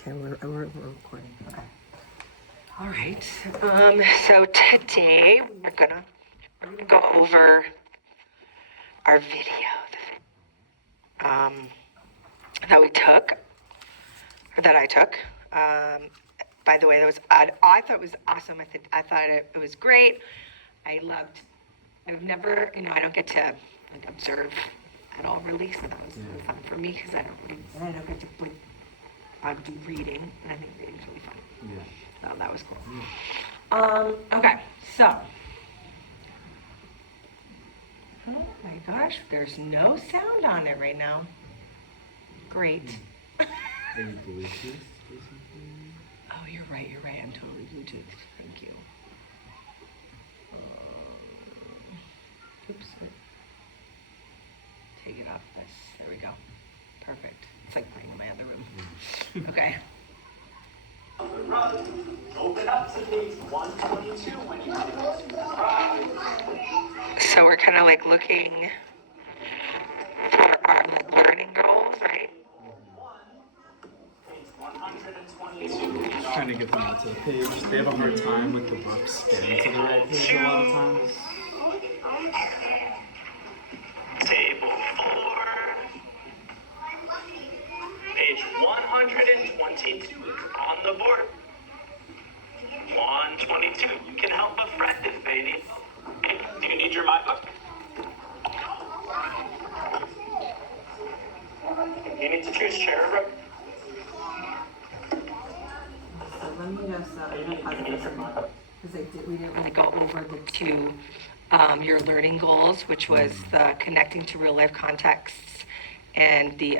Okay, we're recording. Okay. All right. So today we're gonna go over our video that we took, or that I took. By the way, that was I thought it was awesome. I thought it was great. I loved. I've never, I don't get to like observe at all really, so that was really fun for me because I don't get to do reading, and I think reading's really fun. Yeah. So that was cool. Yeah. Okay, so. Oh my gosh, there's no sound on it right now. Great. Are you Bluetooth or something? Oh, you're right. I'm totally Bluetooth. Thank you. Oops. Take it off this. There we go. Perfect. It's like playing in my other room. Okay. Open up to page 122 when you So we're kind of like looking for our learning goals, right? Page 122. Just trying to get them onto the page. They have a hard time with the books getting to the right page a lot of times. Table 4. Page 122 is on the board. 122. You can help a friend if they need help. Do you need your My Book? You need to choose chair or rope. So let me just, because we didn't I go over the two, your learning goals, which was the connecting to real life contexts and the,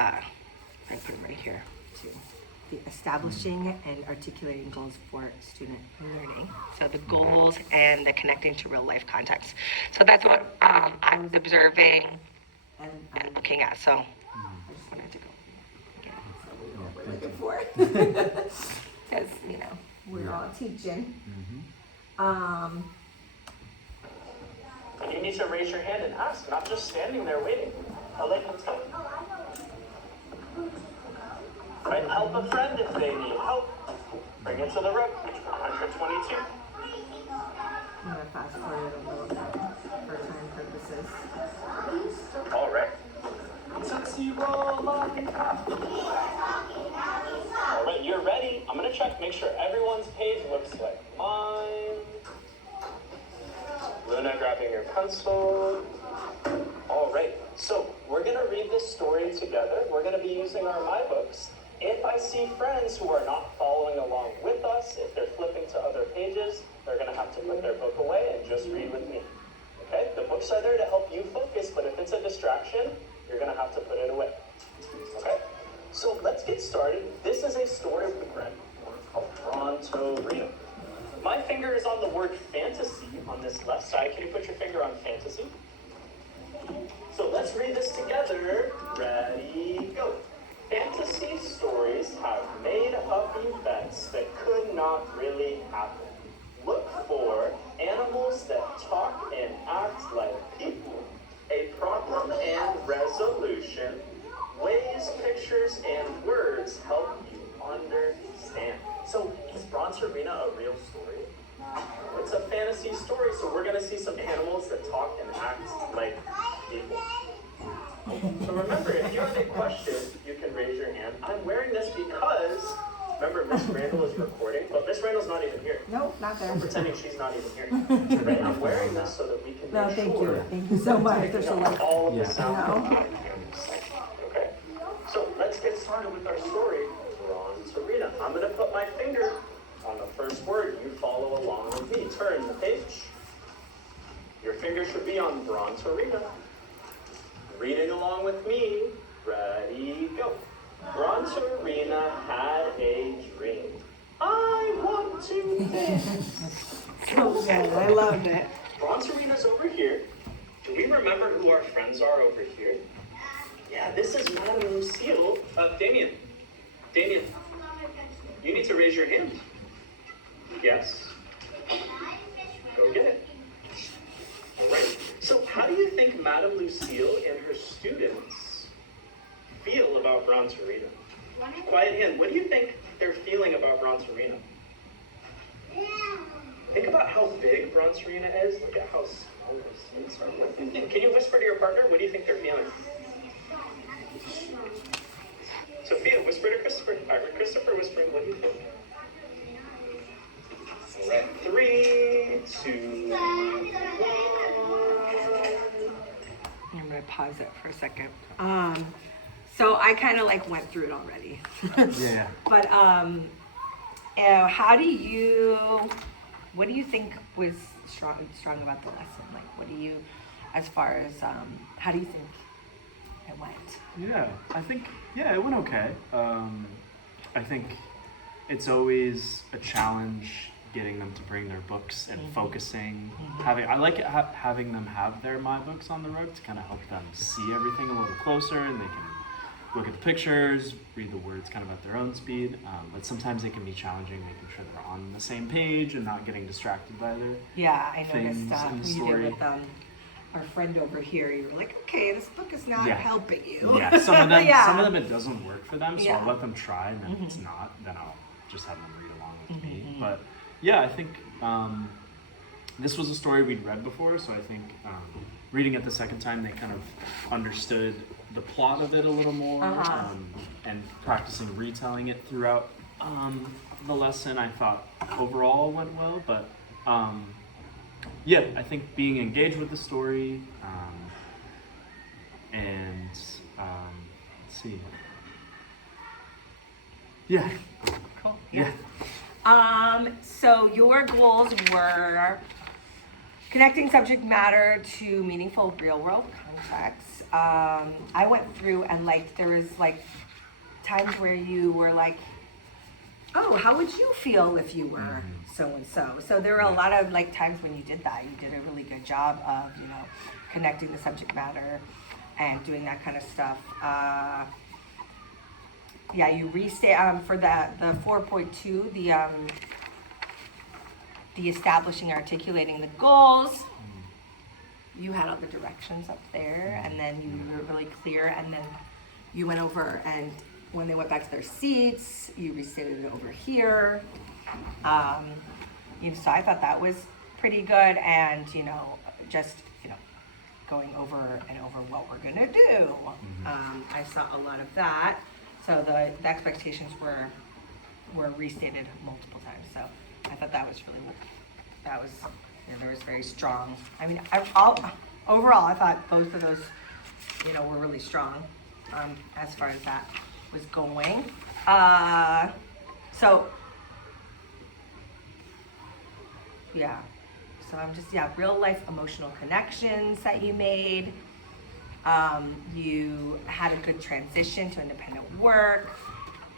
I put them right here too. The establishing and articulating goals for student learning. So the goals and the connecting to real life context. So that's what I was observing and looking at. So I just wanted to go. we're looking for. Because, we're all teaching. You need to raise your hand and ask, not just standing there waiting. I'll let you tell. Right, help a friend if they need help. Bring it to the rope, page 122. I'm going to fast forward a little bit for time purposes. All right. All right, you're ready. I'm going to check, make sure everyone's page looks like mine. Luna grabbing your pencil. All right, so we're going to read this story together. We're going to be using our My Books. If I see friends who are not following along with us, if they're flipping to other pages, they're going to have to put their book away and just read with me. Okay? The books are there to help you focus, but if it's a distraction, you're going to have to put it away. Okay? So let's get started. This is a story we read called Toronto Reno. My finger is on the word fantasy on this left side. Can you put your finger on fantasy? So let's read this together. Ready, go. Fantasy stories have made up events that could not really happen. Look for animals that talk and act like people, a problem and resolution, ways, pictures, and words help you understand. So is Bronze Arena a real story? It's a fantasy story, so we're going to see some animals that talk and act like people. So remember, if you have a question, you can raise your hand. I'm wearing this because, remember, Miss Randall is recording, but Miss Randall's not even here. Nope, not there. I'm pretending she's not even here. Right? I'm wearing this so that we can make Thank sure you. Thank you so much. There's all of the Yeah. sound. Okay? So let's get started with our story, Bronze Arena. I'm going to put my finger on the first word. You follow along with me. Turn the page. Your finger should be on Bronze Arena. Reading along with me. Ready, go. Bronze Arena had a dream. I want to dance. So good. I loved it. Bronze Arena's over here. Do we remember who our friends are over here? Yeah, this is Madame Lucille. Damien, you need to raise your hand. Yes. Go get it. All right. So how do you think Madame Lucille and her students feel about Bronze Arena? Quiet hand, what do you think they're feeling about Bronze Arena? Think about how big Bronze Arena is. Look at how small those seats are. And can you whisper to your partner, what do you think they're feeling? Sophia, whisper to Christopher. I heard Christopher whispering, what do you think? All right, 3, 2, 1. I'm gonna pause it for a second. So I kind of like went through it already. Yeah. But what do you think was strong about the lesson? Like, what do you, as far as, how do you think it went? Yeah, I think, it went okay. I think it's always a challenge getting them to bring their books and focusing. I like having them have their My Books on the road to kind of help them see everything a little closer, and they can look at the pictures, read the words kind of at their own speed. But sometimes it can be challenging making sure they're on the same page and not getting distracted by their Yeah, I things noticed in the you story. did with our friend over here. You were like, okay, this book is not helping you. Yeah, some of them, Yeah. some of them it doesn't work for them, so Yeah. I'll let them try, and then if it's not, then I'll just have them read along with me. But yeah, I think this was a story we'd read before, so I think reading it the second time, they kind of understood the plot of it a little more, and practicing retelling it throughout the lesson, I thought overall went well. But yeah, I think being engaged with the story, and let's see. Yeah. Cool. Yeah. So your goals were connecting subject matter to meaningful real world contexts. I went through and like there was like times where you were like, oh, how would you feel if you were so and so? So there were a lot of like times when you did that. You did a really good job of, connecting the subject matter and doing that kind of stuff. Yeah, you restate for the 4.2, the establishing, articulating the goals. You had all the directions up there, and then you were really clear, and then you went over, and when they went back to their seats, you restated it over here. So I thought that was pretty good, and just going over and over what we're gonna do. I saw a lot of that. So the expectations were restated multiple times. So I thought that was there was very strong. I mean, overall, I thought both of those, were really strong as far as that was going. So I'm just, real life emotional connections that you made. You had a good transition to independent work.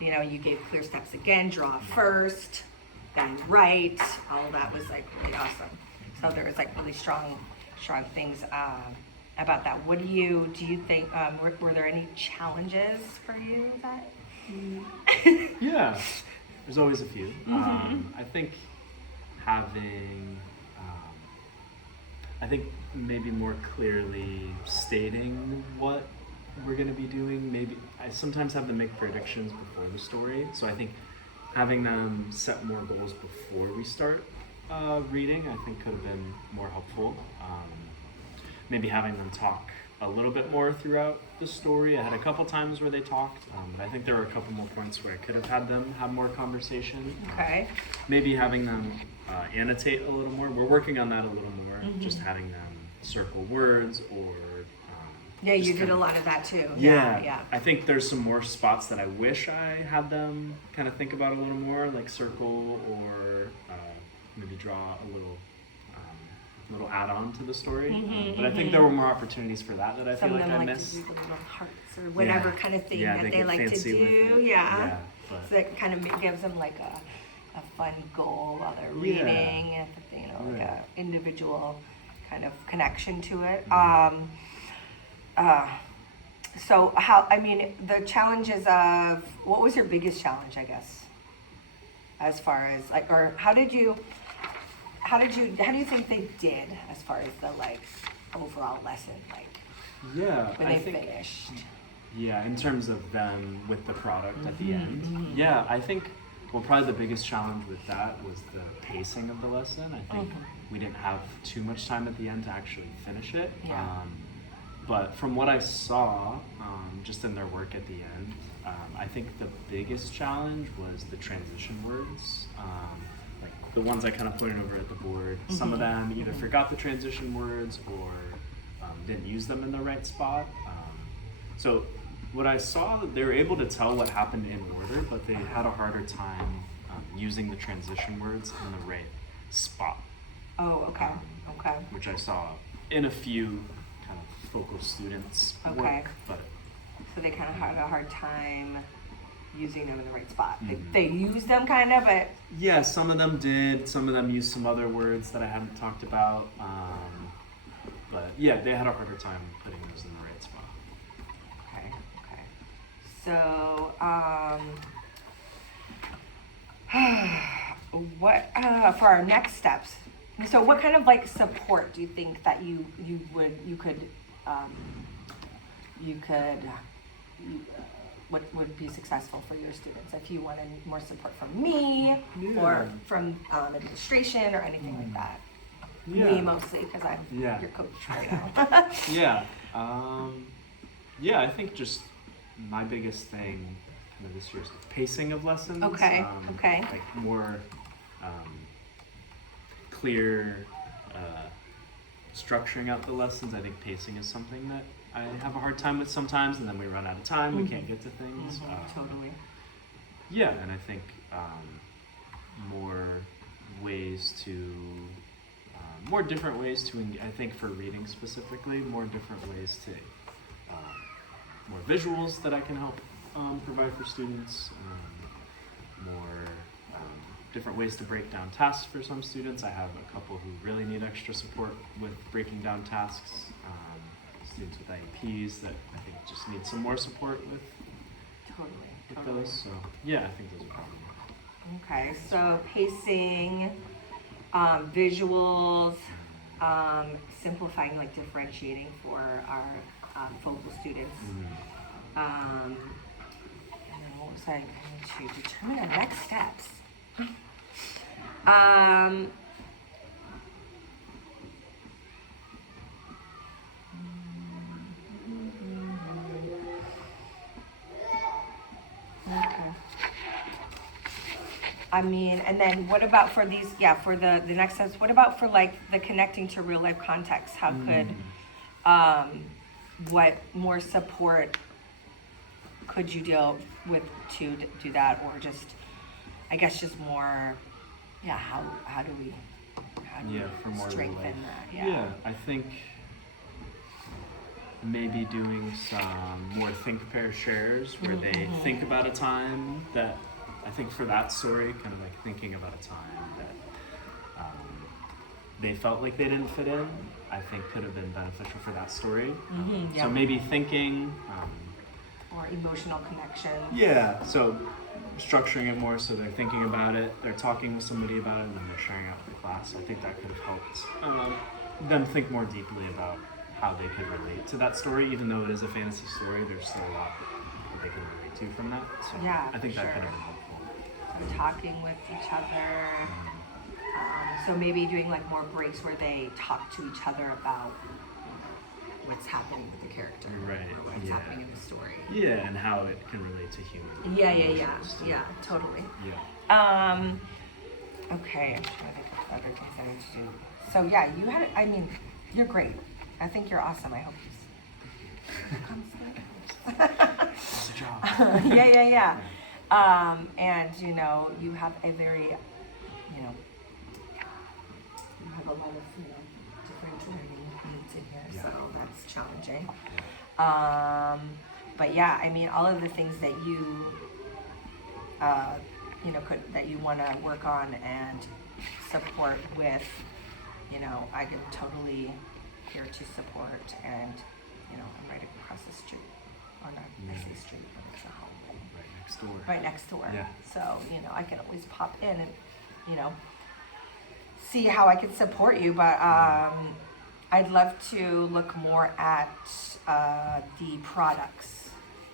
You gave clear steps again, draw first, then write. All of that was like really awesome. So there was like really strong things about that. What do you think, were there any challenges for you that? Yeah, there's always a few. I think maybe more clearly stating what we're going to be doing. Maybe I sometimes have to make predictions before the story, so I think having them set more goals before we start reading, I think could have been more helpful. Maybe having them talk a little bit more throughout the story. I had a couple times where they talked, but I think there were a couple more points where I could have had them have more conversation. Okay. Maybe having them annotate a little more. We're working on that a little more, just having them circle words or yeah, you did a lot of that too. Yeah. I think there's some more spots that I wish I had them kind of think about a little more, like circle or maybe draw a little add-on to the story. But I think there were more opportunities for that I feel like I missed. Some of them like to do the little hearts or whatever kind of thing that they like to do. So that kind of gives them like a fun goal while they're reading, and like a individual kind of connection to it. So the challenges of, what was your biggest challenge, I guess, as far as like, or how do you think they did as far as the like overall lesson, like Yeah, when I they think finished? Yeah, in terms of them with the product at the end. Yeah, I think, well, probably the biggest challenge with that was the pacing of the lesson. I think we didn't have too much time at the end to actually finish it. Yeah. But from what I saw, just in their work at the end, I think the biggest challenge was the transition words. Like the ones I kind of pointed over at the board. Some of them either forgot the transition words or didn't use them in the right spot. So what I saw, they were able to tell what happened in order, but they had a harder time using the transition words in the right spot. Oh, okay. Okay. Which I saw in a few kind of focal students' Okay. work, but So they kind of had a hard time using them in the right spot. They used them kind of, but yeah, some of them did. Some of them used some other words that I hadn't talked about. But yeah, they had a harder time putting those in the right spot. okay. Okay. So, what for our next steps? So, what kind of like support do you think that you could what would be successful for your students if you wanted more support from me or from administration or anything like that? Me mostly because I'm Yeah. your coach right now. Yeah. Yeah, I think just my biggest thing kind of this year is the pacing of lessons. Okay, okay. Like more clear structuring out the lessons. I think pacing is something that I have a hard time with sometimes, and then we run out of time. We can't get to things. Totally. Yeah, and I think more ways to, more different ways to, I think for reading specifically, more different ways to, more visuals that I can help provide for students, more different ways to break down tasks for some students. I have a couple who really need extra support with breaking down tasks. Students with IEPs that I think just need some more support with Totally. those. So yeah, I think those are probably. Okay, so pacing, visuals, simplifying, like differentiating for our focal students. And then what was I going to determine our next steps? Okay. I mean, and then what about for these, for the next steps, what about for like the connecting to real life context? How could, what more support could you deal with to do that? Or just, I guess just more, how do we For more strengthen life. that? Yeah, I think maybe doing some more think pair shares where they think about a time that, I think for that story, kind of like thinking about a time that they felt like they didn't fit in, I think could have been beneficial for that story. So maybe thinking. Or emotional connection. Yeah, so structuring it more so they're thinking about it, they're talking with somebody about it, and then they're sharing out with the class. I think that could have helped them think more deeply about how they could relate to that story. Even though it is a fantasy story, there's still a lot that they can relate to from that. So I think that could have been helpful. So talking with each other. So maybe doing like more breaks where they talk to each other about what's happening with the character, Right, or what's happening in the story. Yeah, and how it can relate to human. Yeah, totally. Yeah. Okay, I'm trying to think of other things I need to do. So yeah, you had, I mean, you're great. I think you're awesome. I hope you It's a job. yeah. And you know, you have a very, you have a lot of, different learning needs in here, so that's challenging. But yeah, I mean, all of the things that you, that you want to work on and support with, I can totally here to support, and I'm right across the street, or not, I say street, but it's a home. Right next door. Right next door. Yeah. So, I can always pop in and, see how I can support you, but I'd love to look more at the products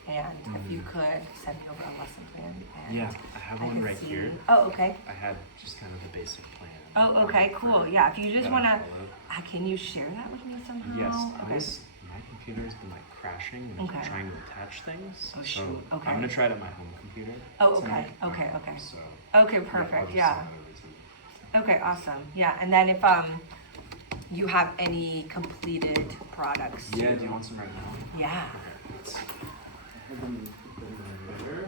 And if you could send me over a lesson plan. And Yeah, I have one could right see- here. Oh, okay. I had just kind of the basic plan. Oh, okay, cool. Yeah, if you just that I wanna, followed. can you share that with me somehow? Yes, Okay. my computer's been like crashing and Okay. trying to attach things. Oh, so shoot, okay. I'm gonna try it at my home computer. Oh, tonight. okay, okay. So Okay, I'll perfect, just yeah. send it over to you. Okay, awesome. Yeah, and then if you have any completed products. Yeah, too. do you want some right now? Yeah. Okay, let's see. I have them put them in there.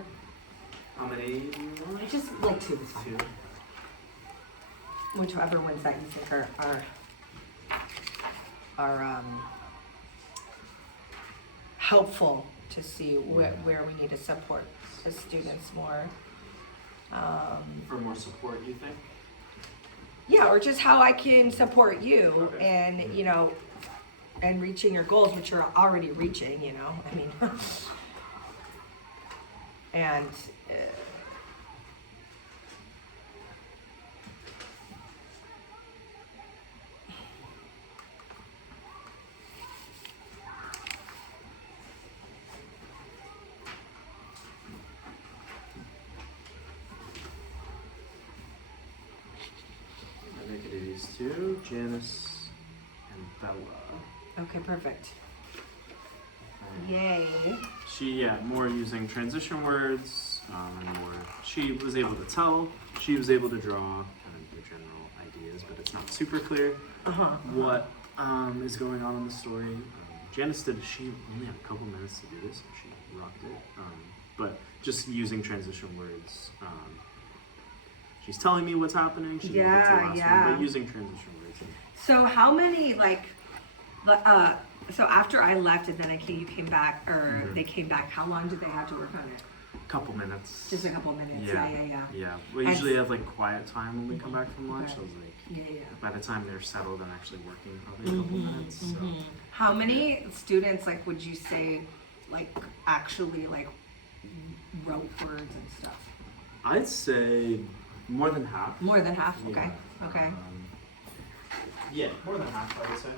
How many do you want? Just like two is fine. Two. Whichever ones that you think are helpful to see where we need to support the students more. For more support, you think? Yeah, or just how I can support you Okay. and, you know, and reaching your goals, which you're already reaching, you know, I mean. And, I make it of these two, Janice and Bella. okay, perfect. And Yay. more using transition words, and more, she was able to tell, she was able to draw kind of the general ideas, but it's not super clear what is going on in the story. Janice she only had a couple minutes to do this, and she rocked it. But just using transition words, she's telling me what's happening, she didn't get to the last one, but using transition words. So how many, like, so after I left and then you came back, or Mhm. they came back, how long did they have to work on it? Couple minutes. Just a couple minutes, yeah. Yeah, we And- usually have like quiet time when we come back from lunch. Okay. I was like, Yeah. by the time they're settled and actually working, probably a couple minutes. So How many students, like, would you say, like, actually, like, wrote words and stuff? I'd say more than half. More than half, okay, Yeah. okay. Yeah, more than half, I would say.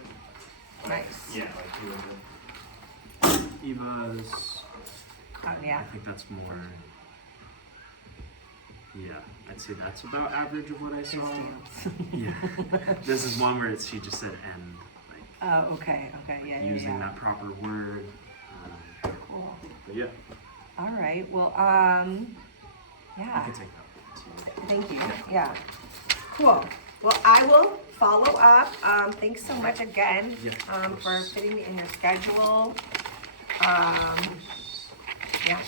Nice. Yeah, like Eva's. I Yeah, think that's more. Yeah, I'd say that's about average of what I saw. Yeah, this is one where she just said "and," like oh, okay, yeah. using that proper word. Cool. But yeah, All right, well, I yeah, can take that too. thank you, yeah. Cool, well, I will follow up, thanks so much again, Yeah, of for course. fitting me in your schedule. Yeah,